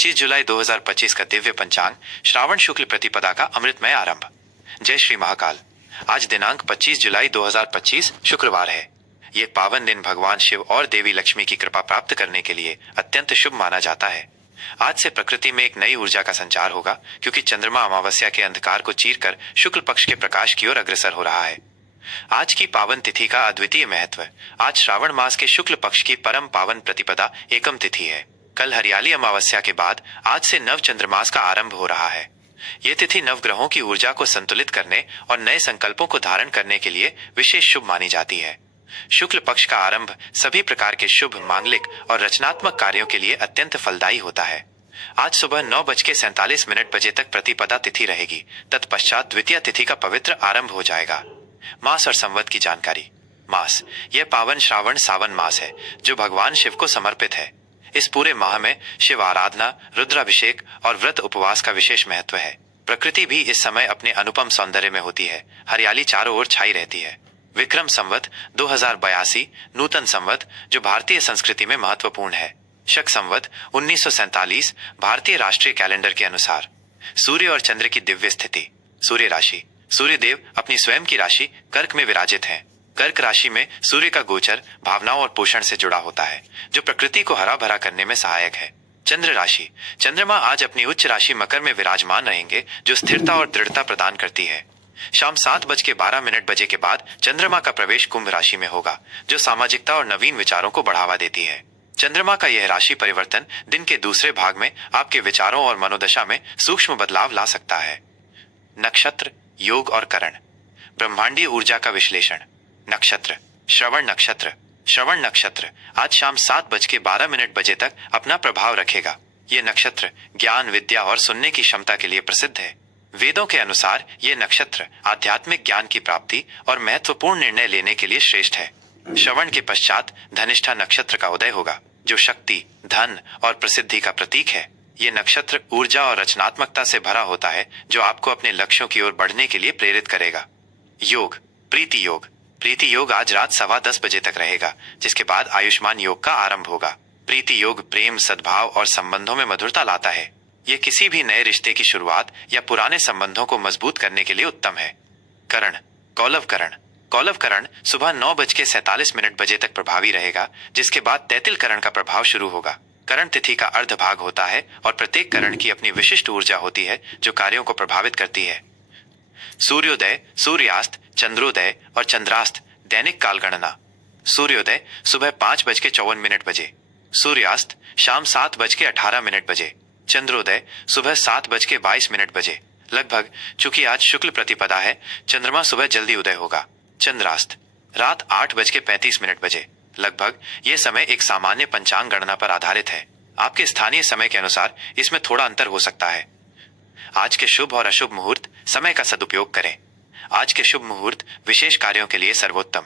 25 जुलाई 2025 का दिव्य पंचांग श्रावण शुक्ल प्रतिपदा का अमृतमय आरंभ। जय श्री महाकाल। आज दिनांक 25 जुलाई 2025 शुक्रवार है। ये पावन दिन भगवान शिव और देवी लक्ष्मी की कृपा प्राप्त करने के लिए अत्यंत शुभ माना जाता है। आज से प्रकृति में एक नई ऊर्जा का संचार होगा, क्योंकि चंद्रमा अमावस्या के अंधकार को चीरकर शुक्ल पक्ष के प्रकाश की ओर अग्रसर हो रहा है। आज की पावन तिथि का अद्वितीय महत्व। आज श्रावण मास के शुक्ल पक्ष की परम पावन प्रतिपदा एकम तिथि है। कल हरियाली अमावस्या के बाद आज से नव चंद्रमास का आरंभ हो रहा है। ये तिथि नवग्रहों की ऊर्जा को संतुलित करने और नए संकल्पों को धारण करने के लिए विशेष शुभ मानी जाती है। शुक्ल पक्ष का आरंभ सभी प्रकार के शुभ, मांगलिक और रचनात्मक कार्यों के लिए अत्यंत फलदायी होता है। आज सुबह 9:47 बजे तक प्रतिपदा तिथि रहेगी। तत्पश्चात द्वितीय तिथि का पवित्र आरंभ हो जाएगा। मास और संवत की जानकारी। मास, यह पावन श्रावण सावन मास है जो भगवान शिव को समर्पित है। इस पूरे माह में शिव आराधना, रुद्राभिषेक और व्रत उपवास का विशेष महत्व है। प्रकृति भी इस समय अपने अनुपम सौंदर्य में होती है। हरियाली चारों ओर छाई रहती है। विक्रम संवत 2082 नूतन संवत जो भारतीय संस्कृति में महत्वपूर्ण है। शक संवत 1947 भारतीय राष्ट्रीय कैलेंडर के अनुसार। सूर्य और चंद्र की दिव्य स्थिति। सूर्य राशि। सूर्य देव अपनी स्वयं की राशि कर्क में विराजित हैं। कर्क राशि में सूर्य का गोचर भावनाओं और पोषण से जुड़ा होता है, जो प्रकृति को हरा भरा करने में सहायक है। चंद्र राशि। चंद्रमा आज अपनी उच्च राशि मकर में विराजमान रहेंगे, जो स्थिरता और दृढ़ता प्रदान करती है। शाम 7:12 के बाद चंद्रमा का प्रवेश कुंभ राशि में होगा, जो सामाजिकता और नवीन विचारों को बढ़ावा देती है। चंद्रमा का यह राशि परिवर्तन दिन के दूसरे भाग में आपके विचारों और मनोदशा में सूक्ष्म बदलाव ला सकता है। नक्षत्र, योग और करण। ब्रह्मांडीय ऊर्जा का विश्लेषण। नक्षत्र। श्रवण नक्षत्र। श्रवण नक्षत्र आज शाम 7:12 तक अपना प्रभाव रखेगा। ये नक्षत्र ज्ञान, विद्या और सुनने की क्षमता के लिए प्रसिद्ध है। वेदों के अनुसार ये नक्षत्र आध्यात्मिक ज्ञान की प्राप्ति और महत्वपूर्ण निर्णय लेने के लिए श्रेष्ठ है। श्रवण के पश्चात धनिष्ठा नक्षत्र का उदय होगा, जो शक्ति, धन और प्रसिद्धि का प्रतीक है। ये नक्षत्र ऊर्जा और रचनात्मकता से भरा होता है, जो आपको अपने लक्ष्यों की ओर बढ़ने के लिए प्रेरित करेगा। योग। प्रीति योग। प्रीति योग आज रात 10:15 तक रहेगा, जिसके बाद आयुष्मान योग का आरंभ होगा। प्रीति योग प्रेम, सद्भाव और संबंधों में मधुरता लाता है। यह किसी भी नए रिश्ते की शुरुआत या पुराने संबंधों को मजबूत करने के लिए उत्तम है। करण। कौलव करण। कौलव करण सुबह 9:47 तक प्रभावी रहेगा, जिसके बाद तैतिल करण का प्रभाव शुरू होगा। करण तिथि का अर्ध भाग होता है और प्रत्येक करण की अपनी विशिष्ट ऊर्जा होती है, जो कार्यों को प्रभावित करती है। सूर्योदय, सूर्यास्त, चंद्रोदय और चंद्रास्त दैनिक काल गणना। सूर्योदय सुबह 5:54 बजे। सूर्यास्त शाम 7:18 बजे। चंद्रोदय सुबह 7:22 बजे। लगभग चूंकि आज शुक्ल प्रतिपदा है, चंद्रमा सुबह जल्दी उदय होगा। चंद्रास्त रात 8:35 बजे। लगभग यह समय एक सामान्य पंचांग गणना पर आधारित है। आपके स्थानीय समय के अनुसार इसमें थोड़ा अंतर हो सकता है। आज के शुभ और अशुभ मुहूर्त। समय का सदुपयोग करें। आज के शुभ मुहूर्त विशेष कार्यों के लिए सर्वोत्तम।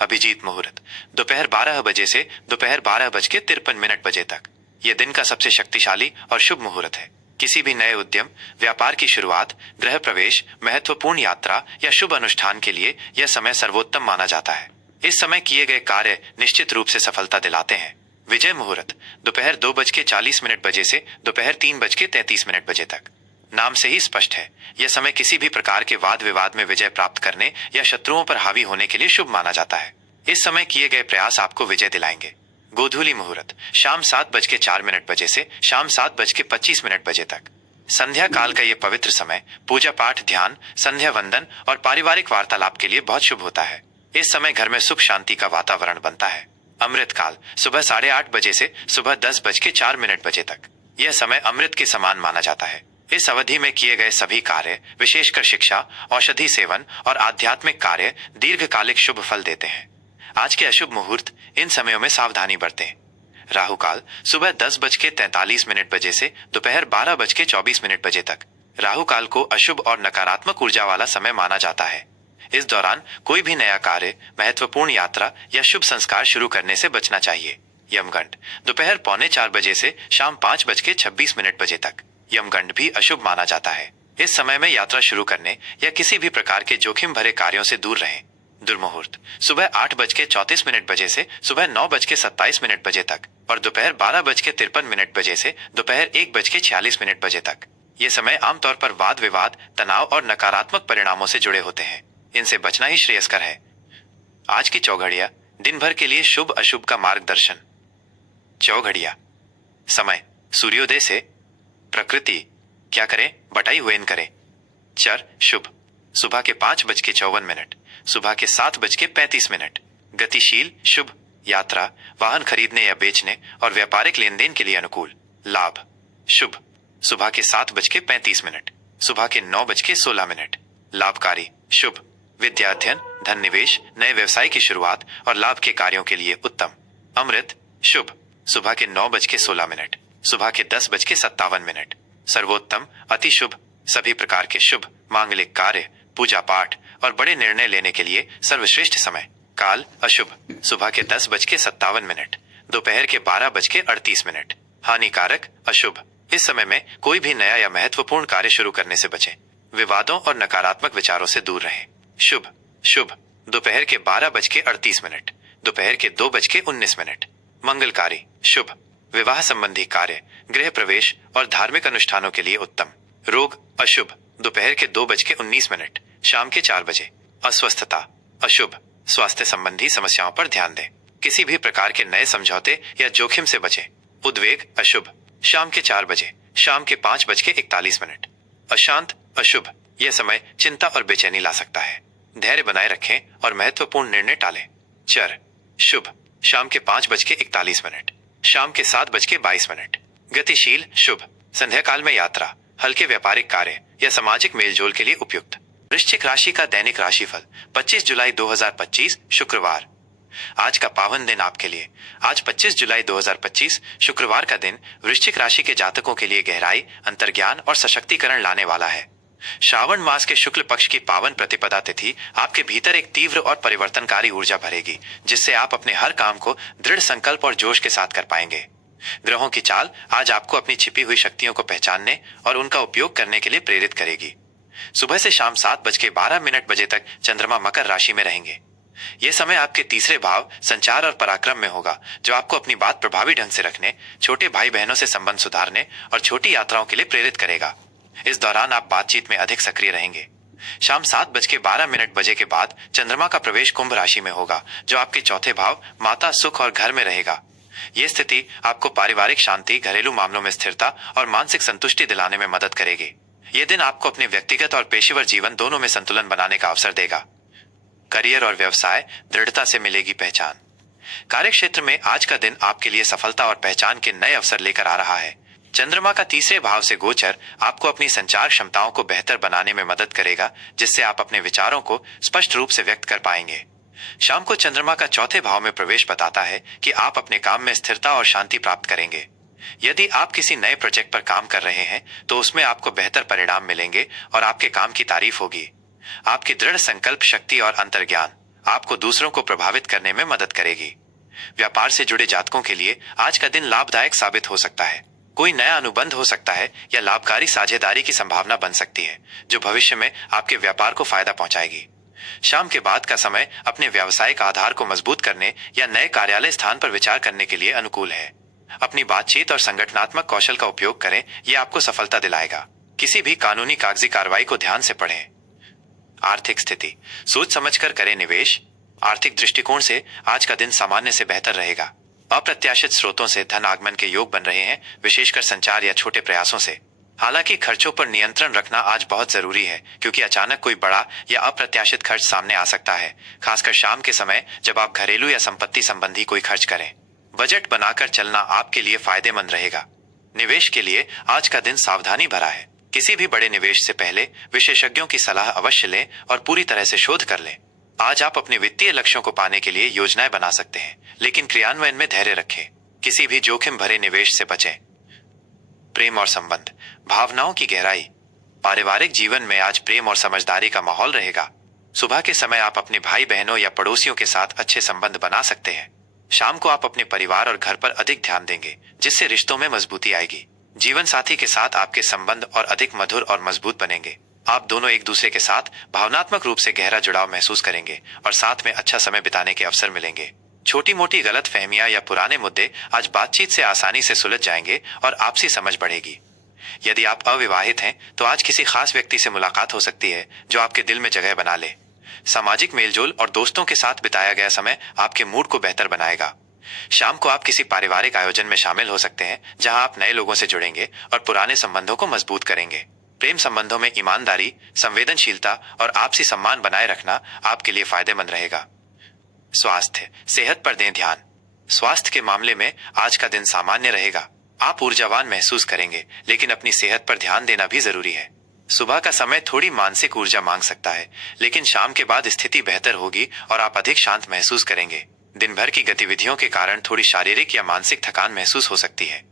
अभिजीत मुहूर्त दोपहर 12 बजे से दोपहर 12:53 बजे तक। यह दिन का सबसे शक्तिशाली और शुभ मुहूर्त है। किसी भी नए उद्यम, व्यापार की शुरुआत, गृह प्रवेश, महत्वपूर्ण यात्रा या शुभ अनुष्ठान के लिए यह समय सर्वोत्तम माना जाता है। इस समय किए गए कार्य निश्चित रूप से सफलता दिलाते हैं। विजय मुहूर्त दोपहर 2:40 बजे से दोपहर 3:33 बजे तक। नाम से ही स्पष्ट है, यह समय किसी भी प्रकार के वाद विवाद में विजय प्राप्त करने या शत्रुओं पर हावी होने के लिए शुभ माना जाता है। इस समय किए गए प्रयास आपको विजय दिलाएंगे। गोधूली मुहूर्त शाम 7:04 बजे से शाम 7:25 बजे तक। संध्या काल का यह पवित्र समय पूजा पाठ, ध्यान, संध्या वंदन और पारिवारिक वार्तालाप के लिए बहुत शुभ होता है। इस समय घर में सुख शांति का वातावरण बनता है। अमृत काल सुबह 8:30 बजे से सुबह 10:04 बजे तक। यह समय अमृत के समान माना जाता है। इस अवधि में किए गए सभी कार्य, विशेषकर शिक्षा, औषधि सेवन और आध्यात्मिक कार्य दीर्घकालिक शुभ फल देते हैं। आज के अशुभ मुहूर्त। इन समयों में सावधानी बरतें। राहु काल सुबह 10:43 बजे से दोपहर 12:24 बजे तक। राहु काल को अशुभ और नकारात्मक ऊर्जा वाला समय माना जाता है। इस दौरान कोई भी नया कार्य, महत्वपूर्ण यात्रा या शुभ संस्कार शुरू करने से बचना चाहिए। यमगंड दोपहर 3:45 बजे से शाम 5:26 बजे तक। यमगंड भी अशुभ माना जाता है। इस समय में यात्रा शुरू करने या किसी भी प्रकार के जोखिम भरे कार्यों से दूर रहें। दुर्मुहूर्त सुबह 8:34 बजे से सुबह 9:27 बजे तक और दोपहर 12:53 बजे से दोपहर 1:46 बजे तक। ये समय आमतौर पर वाद विवाद, तनाव और नकारात्मक परिणामों से जुड़े होते हैं। इनसे बचना ही श्रेयस्कर है। आज की चौघड़िया दिन भर के लिए शुभ अशुभ का मार्गदर्शन। चौघड़िया समय सूर्योदय से। प्रकृति क्या करें, बटाई हुए करें। चर शुभ सुबह के 5:54, सुबह के 7:35। गतिशील शुभ यात्रा, वाहन खरीदने या बेचने और व्यापारिक लेन देन के लिए अनुकूल। लाभ शुभ सुबह के 7:35, सुबह के 9:16। लाभकारी शुभ विद्याध्ययन, धन निवेश, नए व्यवसाय की शुरुआत और लाभ के कार्यों के लिए उत्तम। अमृत शुभ सुबह के 9:16, सुबह के 10:57। सर्वोत्तम अति शुभ सभी प्रकार के शुभ मांगलिक कार्य, पूजा पाठ और बड़े निर्णय लेने के लिए सर्वश्रेष्ठ समय। काल अशुभ सुबह के 10:57, दोपहर के 12:38। हानिकारक अशुभ इस समय में कोई भी नया या महत्वपूर्ण कार्य शुरू करने से बचें। विवादों और नकारात्मक विचारों से दूर रहें। शुभ शुभ दोपहर के 12:38, दोपहर के 2:19। मंगलकारी शुभ विवाह संबंधी कार्य, गृह प्रवेश और धार्मिक अनुष्ठानों के लिए उत्तम। रोग अशुभ दोपहर के 2:19, शाम के 4 बजे। अस्वस्थता अशुभ स्वास्थ्य संबंधी समस्याओं पर ध्यान दें। किसी भी प्रकार के नए समझौते या जोखिम से बचें। उद्वेग अशुभ शाम के 4 बजे, शाम के 5:41। अशांत अशुभ यह समय चिंता और बेचैनी ला सकता है। धैर्य बनाए रखें और महत्वपूर्ण निर्णय टालें। चर शुभ शाम के 5:41, शाम के 7:22। गतिशील शुभ संध्या काल में यात्रा, हल्के व्यापारिक कार्य या सामाजिक मेलजोल के लिए उपयुक्त। वृश्चिक राशि का दैनिक राशिफल 25 जुलाई 2025 शुक्रवार। आज का पावन दिन आपके लिए। आज 25 जुलाई 2025 शुक्रवार का दिन वृश्चिक राशि के जातकों के लिए गहराई, अंतर्ज्ञान और सशक्तिकरण लाने वाला है। श्रावण मास के शुक्ल पक्ष की पावन प्रतिपदा तिथि आपके भीतर एक तीव्र और परिवर्तनकारी ऊर्जा भरेगी, जिससे आप अपने हर काम को दृढ़ संकल्प और जोश के साथ कर पाएंगे। ग्रहों की चाल आज आपको अपनी छिपी हुई शक्तियों को पहचानने और उनका उपयोग करने के लिए प्रेरित करेगी। सुबह से शाम 7:12 बजे तक चंद्रमा मकर राशि में रहेंगे। यह समय आपके तीसरे भाव संचार और पराक्रम में होगा, जो आपको अपनी बात प्रभावी ढंग से रखने, छोटे भाई बहनों से संबंध सुधारने और छोटी यात्राओं के लिए प्रेरित करेगा। इस दौरान आप बातचीत में अधिक सक्रिय रहेंगे। शाम 7:12 बजे के बाद चंद्रमा का प्रवेश कुंभ राशि में होगा, जो आपके चौथे भाव माता, सुख और घर में रहेगा। यह स्थिति आपको पारिवारिक शांति, घरेलू मामलों में स्थिरता और मानसिक संतुष्टि दिलाने में मदद करेगी। यह दिन आपको अपने व्यक्तिगत और पेशेवर जीवन दोनों में संतुलन बनाने का अवसर देगा। करियर और व्यवसाय दृढ़ता से मिलेगी पहचान। कार्य क्षेत्र में आज का दिन आपके लिए सफलता और पहचान के नए अवसर लेकर आ रहा है। चंद्रमा का तीसरे भाव से गोचर आपको अपनी संचार क्षमताओं को बेहतर बनाने में मदद करेगा, जिससे आप अपने विचारों को स्पष्ट रूप से व्यक्त कर पाएंगे। शाम को चंद्रमा का चौथे भाव में प्रवेश बताता है कि आप अपने काम में स्थिरता और शांति प्राप्त करेंगे। यदि आप किसी नए प्रोजेक्ट पर काम कर रहे हैं तो उसमें आपको बेहतर परिणाम मिलेंगे और आपके काम की तारीफ होगी। आपकी दृढ़ संकल्प शक्ति और अंतर्ज्ञान आपको दूसरों को प्रभावित करने में मदद करेगी। व्यापार से जुड़े जातकों के लिए आज का दिन लाभदायक साबित हो सकता है। कोई नया अनुबंध हो सकता है या लाभकारी साझेदारी की संभावना बन सकती है, जो भविष्य में आपके व्यापार को फायदा पहुंचाएगी। शाम के बाद का समय अपने व्यावसायिक आधार को मजबूत करने या नए कार्यालय स्थान पर विचार करने के लिए अनुकूल है। अपनी बातचीत और संगठनात्मक कौशल का उपयोग करें, यह आपको सफलता दिलाएगा। किसी भी कानूनी कागजी कार्रवाई को ध्यान से पढ़ें। आर्थिक स्थिति सोच समझकर करें निवेश। आर्थिक दृष्टिकोण से आज का दिन सामान्य से बेहतर रहेगा। अप्रत्याशित स्रोतों से धन आगमन के योग बन रहे हैं, विशेषकर संचार या छोटे प्रयासों से। हालांकि खर्चों पर नियंत्रण रखना आज बहुत जरूरी है, क्योंकि अचानक कोई बड़ा या अप्रत्याशित खर्च सामने आ सकता है, खासकर शाम के समय जब आप घरेलू या संपत्ति संबंधी कोई खर्च करें। बजट बनाकर चलना आपके लिए फायदेमंद रहेगा। निवेश के लिए आज का दिन सावधानी भरा है। किसी भी बड़े निवेश से पहले विशेषज्ञों की सलाह अवश्य लें और पूरी तरह से शोध कर लें। आज आप अपने वित्तीय लक्ष्यों को पाने के लिए योजनाएं बना सकते हैं, लेकिन क्रियान्वयन में धैर्य रखें। किसी भी जोखिम भरे निवेश से बचें। प्रेम और संबंध भावनाओं की गहराई। पारिवारिक जीवन में आज प्रेम और समझदारी का माहौल रहेगा। सुबह के समय आप अपने भाई बहनों या पड़ोसियों के साथ अच्छे संबंध बना सकते हैं। शाम को आप अपने परिवार और घर पर अधिक ध्यान देंगे, जिससे रिश्तों में मजबूती आएगी। जीवन साथी के साथ आपके संबंध और अधिक मधुर और मजबूत बनेंगे। आप दोनों एक दूसरे के साथ भावनात्मक रूप से गहरा जुड़ाव महसूस करेंगे और साथ में अच्छा समय बिताने के अवसर मिलेंगे। छोटी मोटी गलत फहमियां या पुराने मुद्दे आज बातचीत से आसानी से सुलझ जाएंगे और आपसी समझ बढ़ेगी। यदि आप अविवाहित हैं तो आज किसी खास व्यक्ति से मुलाकात हो सकती है जो आपके दिल में जगह बना ले। सामाजिक मेलजोल और दोस्तों के साथ बिताया गया समय आपके मूड को बेहतर बनाएगा। शाम को आप किसी पारिवारिक आयोजन में शामिल हो सकते हैं जहां आप नए लोगों से जुड़ेंगे और पुराने संबंधों को मजबूत करेंगे। प्रेम संबंधों में ईमानदारी, संवेदनशीलता और आपसी सम्मान बनाए रखना आपके लिए फायदेमंद रहेगा। स्वास्थ्य, सेहत पर दें ध्यान। स्वास्थ्य के मामले में आज का दिन सामान्य रहेगा। आप ऊर्जावान महसूस करेंगे, लेकिन अपनी सेहत पर ध्यान देना भी जरूरी है। सुबह का समय थोड़ी मानसिक ऊर्जा मांग सकता है, लेकिन शाम के बाद स्थिति बेहतर होगी और आप अधिक शांत महसूस करेंगे। दिन भर की गतिविधियों के कारण थोड़ी शारीरिक या मानसिक थकान महसूस हो सकती है।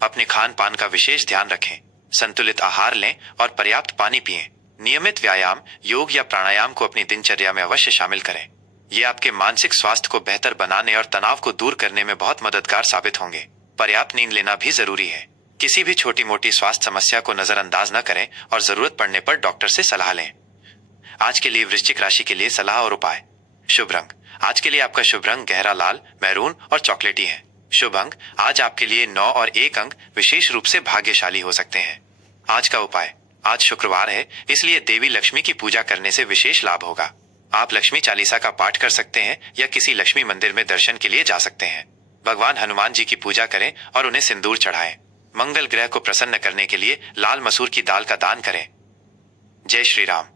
अपने खान पान का विशेष ध्यान रखें, संतुलित आहार लें और पर्याप्त पानी पिएं। नियमित व्यायाम, योग या प्राणायाम को अपनी दिनचर्या में अवश्य शामिल करें। ये आपके मानसिक स्वास्थ्य को बेहतर बनाने और तनाव को दूर करने में बहुत मददगार साबित होंगे। पर्याप्त नींद लेना भी जरूरी है। किसी भी छोटी मोटी स्वास्थ्य समस्या को नजरअंदाज न करें और जरूरत पड़ने पर डॉक्टर से सलाह लें। आज के लिए वृश्चिक राशि के लिए सलाह और उपाय। शुभ रंग, आज के लिए आपका शुभ रंग गहरा लाल, मैरून और चॉकलेटी है। शुभ अंक, आज आपके लिए 9 और 1 अंक विशेष रूप से भाग्यशाली हो सकते हैं। आज का उपाय, आज शुक्रवार है, इसलिए देवी लक्ष्मी की पूजा करने से विशेष लाभ होगा। आप लक्ष्मी चालीसा का पाठ कर सकते हैं या किसी लक्ष्मी मंदिर में दर्शन के लिए जा सकते हैं। भगवान हनुमान जी की पूजा करें और उन्हें सिंदूर चढ़ाएं। मंगल ग्रह को प्रसन्न करने के लिए लाल मसूर की दाल का दान करें। जय श्री राम।